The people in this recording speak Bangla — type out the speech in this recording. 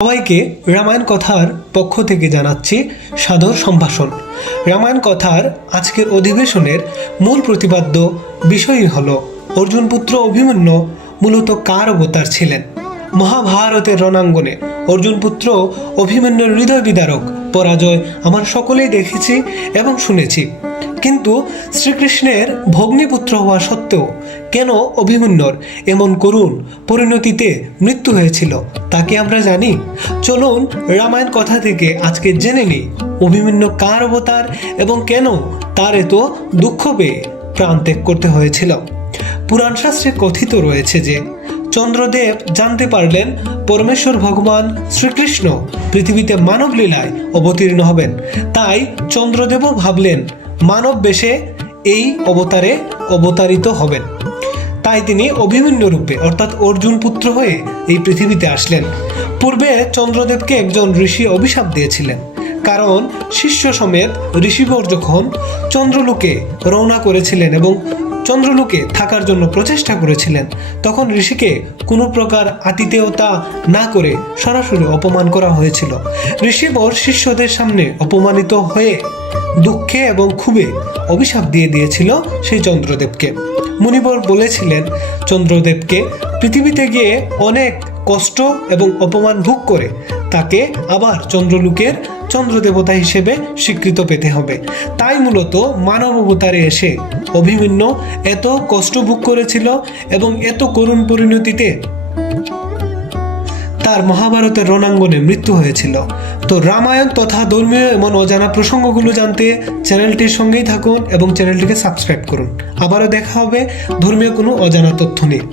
সবাইকে রামায়ণ কথার পক্ষ থেকে জানাচ্ছি সাদর সম্ভাষণ। রামায়ণ কথার আজকের অধিবেশনের মূল প্রতিপাদ্য বিষয়ই হল অর্জুন পুত্র অভিমন্যু মূলত কার অবতার ছিলেন। মহাভারতের রণাঙ্গনে অর্জুন পুত্র অভিমন্যুর হৃদয় বিদারক পরাজয় আমরা সকলেই দেখেছি এবং শুনেছি, কিন্তু শ্রীকৃষ্ণের ভগ্নীপুত্র হওয়া সত্ত্বেও কেন অভিমন্যুর এমন করুণ পরিণতিতে মৃত্যু হয়েছিল তা কি আমরা জানি? চলুন রামায়ণ কথা থেকে আজকে জেনে নিই অভিমন্যু কার অবতার এবং কেন তার এত দুঃখ পেয়ে প্রাণ ত্যাগ করতে হয়েছিল। পুরাণ শাস্ত্রে কথিত রয়েছে যে চন্দ্রদেব জানতে পারলেন পরমেশ্বর ভগবান শ্রীকৃষ্ণ পৃথিবীতে মানব লীলায় অবতীর্ণ হবেন, তাই চন্দ্রদেবও ভাবলেন মানব বেশে এই অবতারে অবতারিত হবেন। তাই তিনি অভিমন্যু রূপে অর্থাৎ অর্জুন পুত্র হয়ে এই পৃথিবীতে আসলেন। পূর্বে চন্দ্রদেবকে একজন ঋষি অভিশাপ দিয়েছিলেন, কারণ শিষ্য সমেত ঋষিবর যখন চন্দ্রলোকে রওনা করেছিলেন এবং চন্দ্রলোকে থাকার জন্য প্রচেষ্টা করেছিলেন, তখন ঋষিকে কোনো প্রকার আতিথেয়তা না করে সরাসরি অপমান করা হয়েছিল। ঋষিবর শিষ্যদের সামনে অপমানিত হয়ে দুঃখে এবং ক্ষোভে অভিশাপ দিয়ে দিয়েছিল সেই চন্দ্রদেবকে। মুনিবর বলেছিলেন চন্দ্রদেবকে পৃথিবীতে গিয়ে অনেক কষ্ট এবং অপমান ভোগ করে তাকে আবার চন্দ্রলোকের চন্দ্রদেবতা হিসেবে স্বীকৃত পেতে হবে। তাই মূলত মানব অবতারে এসে অভিমন্যু এত কষ্ট ভোগ করেছিল এবং এত করুণ পরিণতিতে তার মহাভারতের রণাঙ্গনে মৃত্যু হয়েছিল। তো রামায়ণ তথা ধর্মীয় এমন অজানা প্রসঙ্গগুলো জানতে চ্যানেলটির সঙ্গেই থাকুন এবং চ্যানেলটিকে সাবস্ক্রাইব করুন। আবারও দেখা হবে ধর্মীয় কোনো অজানা তথ্য নিয়ে।